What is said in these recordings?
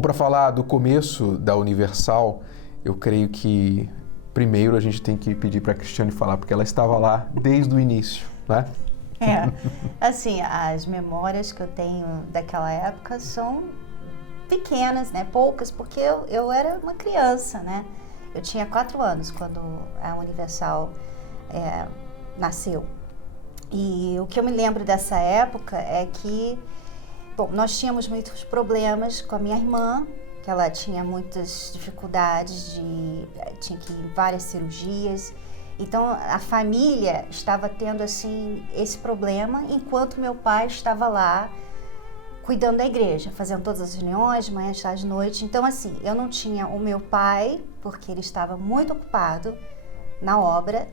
Bom, para falar do começo da Universal, eu creio que primeiro a gente tem que pedir para a Cristiane falar, porque ela estava lá desde o início, né? Assim, as memórias que eu tenho daquela época são pequenas, né? Poucas, porque eu era uma criança, né? Eu tinha 4 anos quando a Universal nasceu. E o que eu me lembro dessa época é que, bom, nós tínhamos muitos problemas com a minha irmã, que ela tinha muitas dificuldades, tinha que ir em várias cirurgias. Então, a família estava tendo, assim, esse problema, enquanto meu pai estava lá cuidando da igreja, fazendo todas as reuniões, de manhã, tarde, noite. Então, assim, eu não tinha o meu pai, porque ele estava muito ocupado na obra,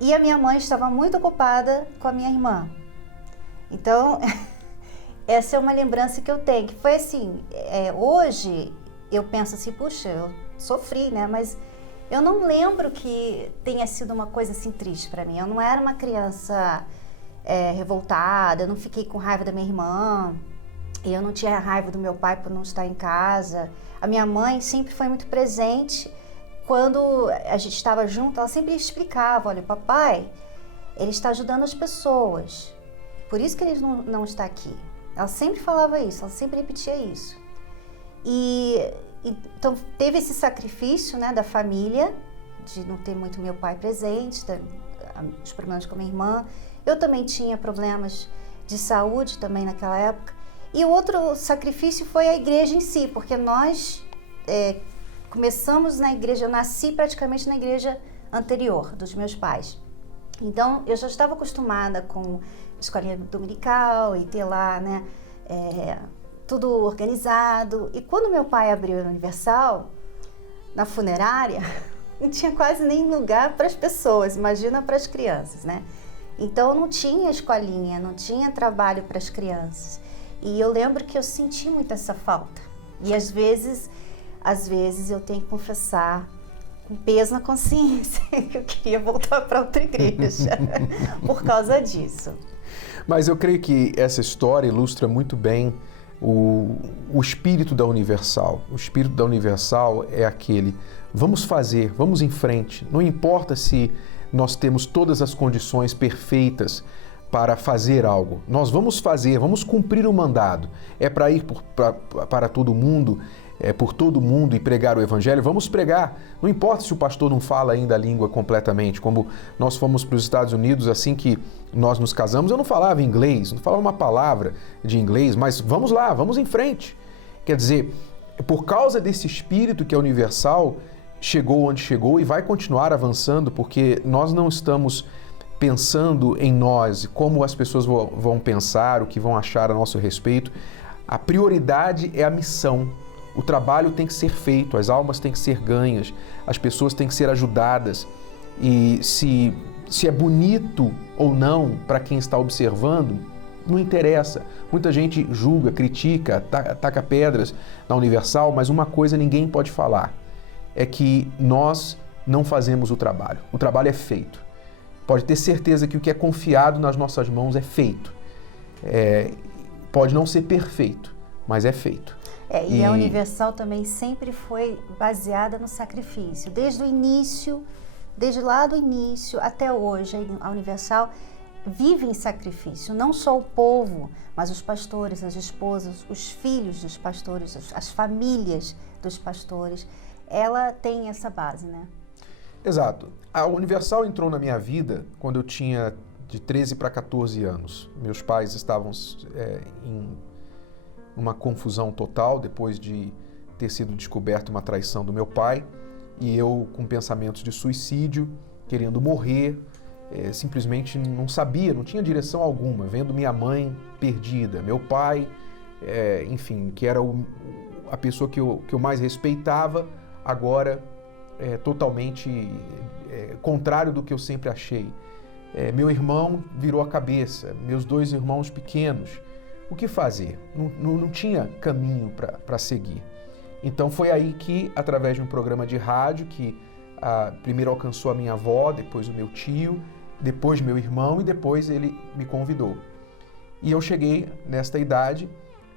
e a minha mãe estava muito ocupada com a minha irmã. Então, essa é uma lembrança que eu tenho, que foi assim, hoje eu penso assim, puxa, eu sofri, né, mas eu não lembro que tenha sido uma coisa assim triste para mim. Eu não era uma criança revoltada, eu não fiquei com raiva da minha irmã, eu não tinha raiva do meu pai por não estar em casa. A minha mãe sempre foi muito presente. Quando a gente estava junto, ela sempre explicava, olha, papai, ele está ajudando as pessoas, por isso que ele não está aqui. Ela sempre falava isso, ela sempre repetia isso. Então teve esse sacrifício, né, da família, de não ter muito meu pai presente, os problemas com a minha irmã. Eu também tinha problemas de saúde também naquela época. E o outro sacrifício foi a igreja em si, porque nós começamos na igreja, eu nasci praticamente na igreja anterior dos meus pais. Então eu já estava acostumada com escolinha dominical e ter lá, né, tudo organizado. E quando meu pai abriu a Universal, na funerária, não tinha quase nem lugar para as pessoas, imagina para as crianças, né? Então não tinha escolinha, não tinha trabalho para as crianças. E eu lembro que eu senti muito essa falta. E às vezes eu tenho que confessar, com peso na consciência, que eu queria voltar para outra igreja por causa disso. Mas eu creio que essa história ilustra muito bem o espírito da Universal. O espírito da Universal é aquele, vamos fazer, vamos em frente. Não importa se nós temos todas as condições perfeitas para fazer algo. Nós vamos fazer, vamos cumprir o mandado. É para ir para todo mundo, por todo mundo e pregar o Evangelho, vamos pregar. Não importa se o pastor não fala ainda a língua completamente. Como nós fomos para os Estados Unidos assim que nós nos casamos, eu não falava inglês, não falava uma palavra de inglês, mas vamos lá, vamos em frente. Quer dizer, por causa desse espírito que é universal, chegou onde chegou e vai continuar avançando, porque nós não estamos pensando em nós, como as pessoas vão pensar, o que vão achar a nosso respeito. A prioridade é a missão. O trabalho tem que ser feito, as almas têm que ser ganhas, as pessoas têm que ser ajudadas. E se é bonito ou não para quem está observando, não interessa. Muita gente julga, critica, taca pedras na Universal, mas uma coisa ninguém pode falar, é que nós não fazemos o trabalho. O trabalho é feito. Pode ter certeza que o que é confiado nas nossas mãos é feito. Pode não ser perfeito, mas é feito. E a Universal também sempre foi baseada no sacrifício. Desde o início, desde lá do início até hoje, a Universal vive em sacrifício. Não só o povo, mas os pastores, as esposas, os filhos dos pastores, as famílias dos pastores. Ela tem essa base, né? Exato. A Universal entrou na minha vida quando eu tinha de 13 para 14 anos. Meus pais estavam em uma confusão total depois de ter sido descoberta uma traição do meu pai, e eu com pensamentos de suicídio, querendo morrer, simplesmente não sabia, não tinha direção alguma, vendo minha mãe perdida, meu pai, enfim, que era a pessoa que eu mais respeitava, agora totalmente contrário do que eu sempre achei. Meu irmão virou a cabeça, meus 2 irmãos pequenos. O que fazer? Não tinha caminho para seguir. Então foi aí que, através de um programa de rádio, que primeiro alcançou a minha avó, depois o meu tio, depois meu irmão e depois ele me convidou. E eu cheguei nesta idade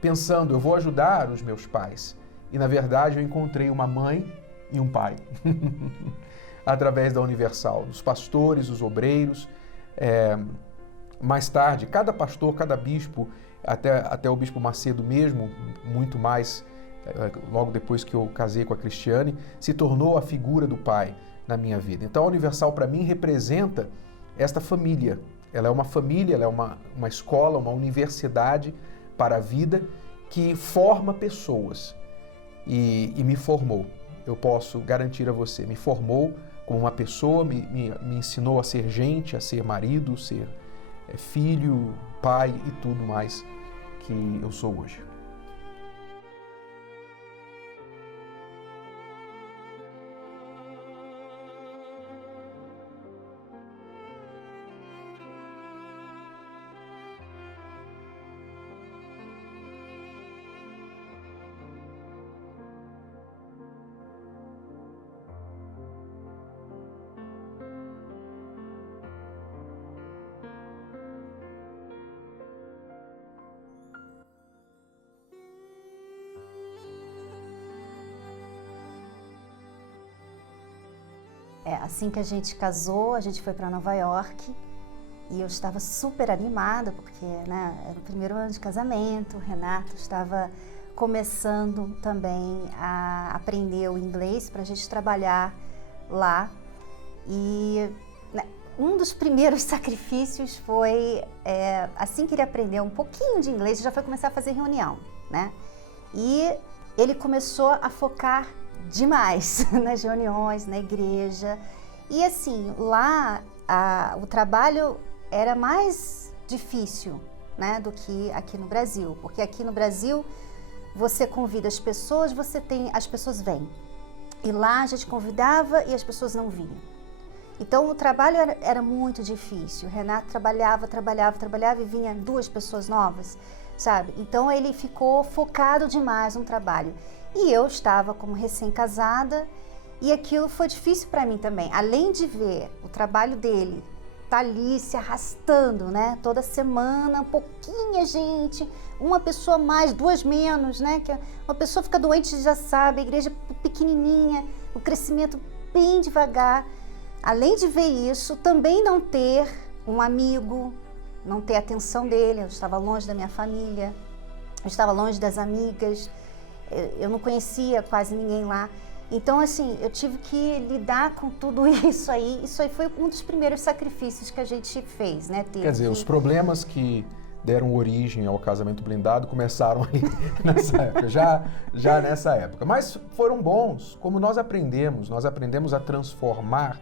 pensando, eu vou ajudar os meus pais. e na verdade eu encontrei uma mãe e um pai através da Universal, dos pastores, os obreiros. Mais tarde, cada pastor, cada bispo, até o bispo Macedo mesmo, muito mais, logo depois que eu casei com a Cristiane, se tornou a figura do pai na minha vida. Então a Universal para mim representa esta família. Ela é uma família, ela é uma escola, uma universidade para a vida que forma pessoas e me formou. Eu posso garantir a você, me formou como uma pessoa, me ensinou a ser gente, a ser marido, ser filho, pai e tudo mais que eu sou hoje. Assim que a gente casou, a gente foi para Nova York e eu estava super animada porque, né, era o primeiro ano de casamento. O Renato estava começando também a aprender o inglês para a gente trabalhar lá. E né, um dos primeiros sacrifícios foi, assim que ele aprendeu um pouquinho de inglês, já foi começar a fazer reunião, né? E ele começou a focar demais nas reuniões, na igreja. E assim, lá o trabalho era mais difícil, né, do que aqui no Brasil. Porque aqui no Brasil você convida as pessoas, as pessoas vêm. E lá a gente convidava e as pessoas não vinham. Então o trabalho era muito difícil. O Renato trabalhava e vinha 2 pessoas novas, sabe? Então ele ficou focado demais no trabalho. E eu estava como recém-casada e aquilo foi difícil para mim também. Além de ver o trabalho dele tá ali se arrastando, né? Toda semana, pouquinha gente, uma pessoa mais, 2 menos, né? Que uma pessoa fica doente, já sabe, a igreja pequenininha, o crescimento bem devagar. Além de ver isso, também não ter um amigo, não ter a atenção dele. Eu estava longe da minha família, eu estava longe das amigas. Eu não conhecia quase ninguém lá. Então, assim, eu tive que lidar com tudo isso aí. Isso aí foi um dos primeiros sacrifícios que a gente fez, né? Quer dizer, os problemas que deram origem ao casamento blindado começaram aí nessa época, já nessa época. Mas foram bons, como nós aprendemos a transformar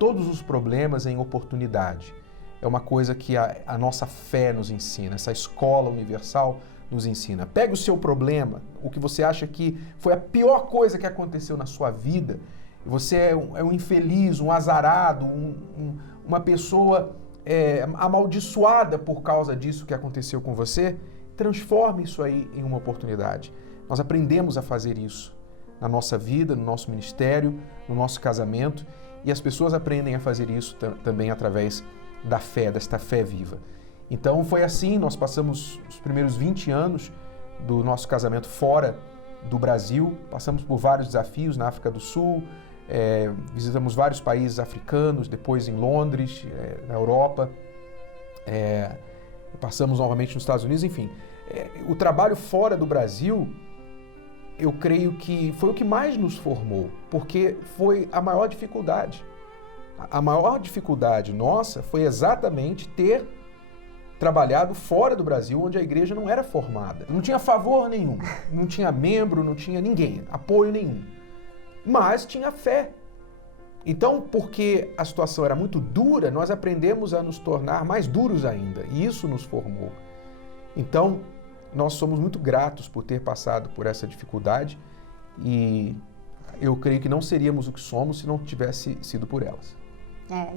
todos os problemas em oportunidade. É uma coisa que a nossa fé nos ensina, essa escola universal nos ensina. Pega o seu problema, o que você acha que foi a pior coisa que aconteceu na sua vida, você é um infeliz, um azarado, uma pessoa amaldiçoada por causa disso que aconteceu com você, transforme isso aí em uma oportunidade. Nós aprendemos a fazer isso na nossa vida, no nosso ministério, no nosso casamento, e as pessoas aprendem a fazer isso também através da fé, desta fé viva. Então foi assim, nós passamos os primeiros 20 anos do nosso casamento fora do Brasil, passamos por vários desafios na África do Sul, visitamos vários países africanos, depois em Londres, na Europa, passamos novamente nos Estados Unidos, enfim. O trabalho fora do Brasil, eu creio que foi o que mais nos formou, porque foi a maior dificuldade. A maior dificuldade nossa foi exatamente ter trabalhado fora do Brasil, onde a igreja não era formada. Não tinha favor nenhum, não tinha membro, não tinha ninguém, apoio nenhum. Mas tinha fé. Então, porque a situação era muito dura, nós aprendemos a nos tornar mais duros ainda, e isso nos formou. Então, nós somos muito gratos por ter passado por essa dificuldade e eu creio que não seríamos o que somos se não tivesse sido por elas.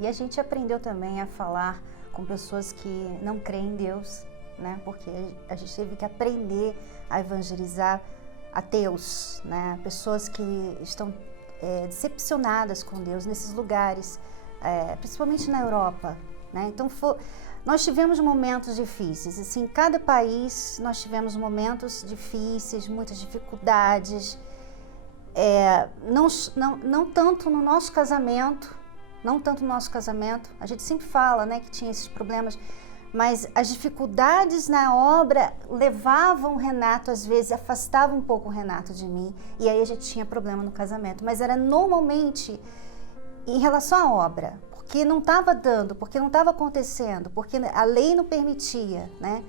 E a gente aprendeu também a falar com pessoas que não creem em Deus, né? Porque a gente teve que aprender a evangelizar ateus, né? Pessoas que estão decepcionadas com Deus nesses lugares, principalmente na Europa, né? Então nós tivemos momentos difíceis, assim, em cada país nós tivemos momentos difíceis, muitas dificuldades, não tanto no nosso casamento, a gente sempre fala, né, que tinha esses problemas, mas as dificuldades na obra levavam o Renato, às vezes, afastavam um pouco o Renato de mim, e aí a gente tinha problema no casamento, mas era normalmente em relação à obra, porque não estava dando, porque não estava acontecendo, porque a lei não permitia, né?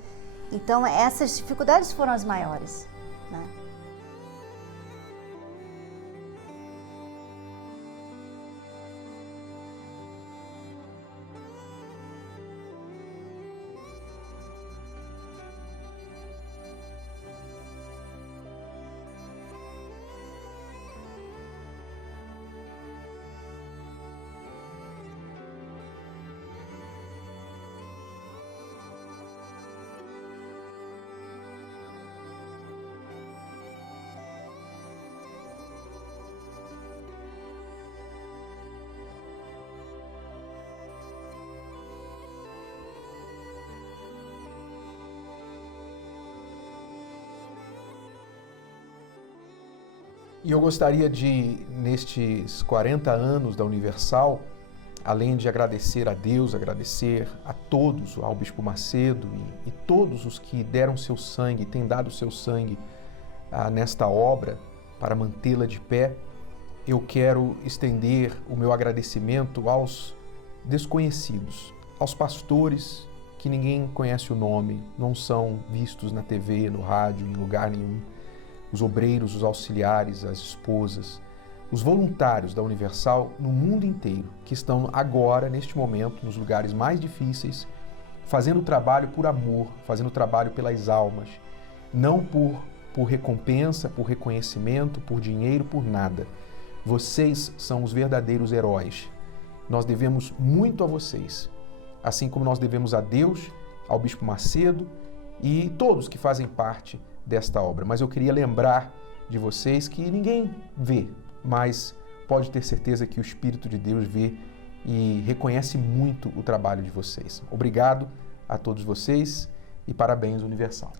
Então essas dificuldades foram as maiores, né? E eu gostaria de, nestes 40 anos da Universal, além de agradecer a Deus, agradecer a todos, ao Bispo Macedo e todos os que deram seu sangue, têm dado seu sangue nesta obra para mantê-la de pé, eu quero estender o meu agradecimento aos desconhecidos, aos pastores que ninguém conhece o nome, não são vistos na TV, no rádio, em lugar nenhum, os obreiros, os auxiliares, as esposas, os voluntários da Universal no mundo inteiro, que estão agora, neste momento, nos lugares mais difíceis, fazendo o trabalho por amor, fazendo o trabalho pelas almas, não por recompensa, por reconhecimento, por dinheiro, por nada. Vocês são os verdadeiros heróis. Nós devemos muito a vocês, assim como nós devemos a Deus, ao Bispo Macedo e todos que fazem parte desta obra. Mas eu queria lembrar de vocês que ninguém vê, mas pode ter certeza que o Espírito de Deus vê e reconhece muito o trabalho de vocês. Obrigado a todos vocês e parabéns, Universal.